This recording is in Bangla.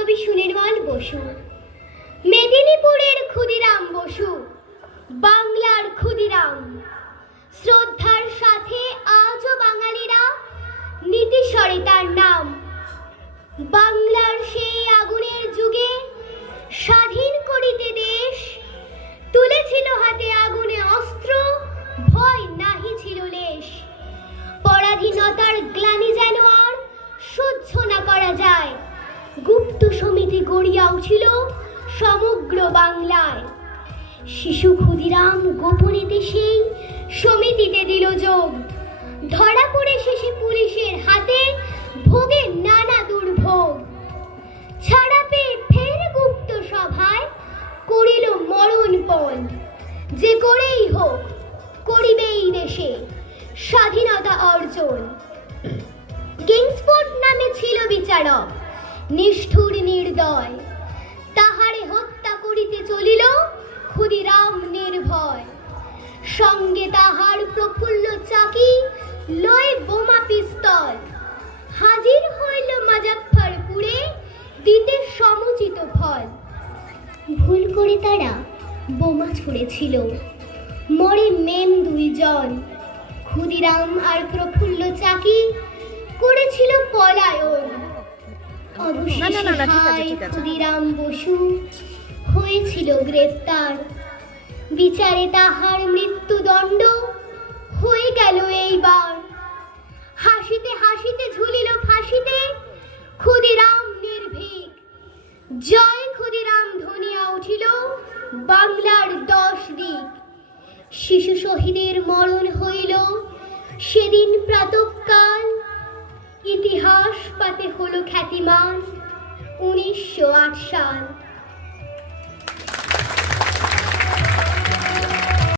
বসু। মেদিনীপুরের ক্ষুদিরাম বসু, বাংলার ক্ষুদিরাম। শ্রদ্ধার সাথে আজও বাঙালিরা নীতিস্বরে তার নাম। বাংলার সেই আগুনের যুগে স্বাধীন করিতে দেশ তুলেছিল হাতে আগুনে অস্ত্র, ভয় নাহি ছিল লেশ। পরাধীনতার গ্লানি যেন আর সহ্য না করা যায় গুপ্ত সমিতি গড়িয়া উঠিল সমগ্র বাংলায়। শিশু ক্ষুদিরাম গোপনীতে সেই সমিতিতে দিল যোগ। ধরা পড়ে শেষে পুলিশের হাতে ভোগে নানা দুর্ভোগ। ছাড়া পেয়ে ফের গুপ্ত সভায় করিল মরণ পণ। যে করেই হোক, করিবেই দেশে স্বাধীনতা অর্জন। কিংসফোর্ড নামে ছিল বিচারক। নিষ্ঠুর নির্দয় তাহারে হত্যা করিতে চলিল ক্ষুদিরাম নির্ভয়। সঙ্গে তাহার প্রফুল্ল চাকি লয় বোমা পিস্তল। হাজির হইল মুজাফফরপুরে দিতে সমুচিত ফল। ভুল করে তারা বোমা ছুঁড়েছিল। মরে মেম দুইজন। ক্ষুদিরাম আর প্রফুল্ল চাকি করেছিল পলায়ন। না, না, না, না, ঠিক আছে, ঠিক আছে। ক্ষুদিরাম বসু হয়েছিল গ্রেফতার বিচারে তাহার মৃত্যুদণ্ড হয়ে গেল এইবার। হাসিতে হাসিতে ঝুলিল ফাঁসিতে ক্ষুদিরাম নির্ভীক। জয় ক্ষুদিরাম ধনিয়া উঠিল বাংলার দশ দিক। শিশু শহীদের মরণ হইল সেদিন প্রাতকাল। ইতিহাস পাতে হলো খ্যাতিমান উনিশশো আট সাল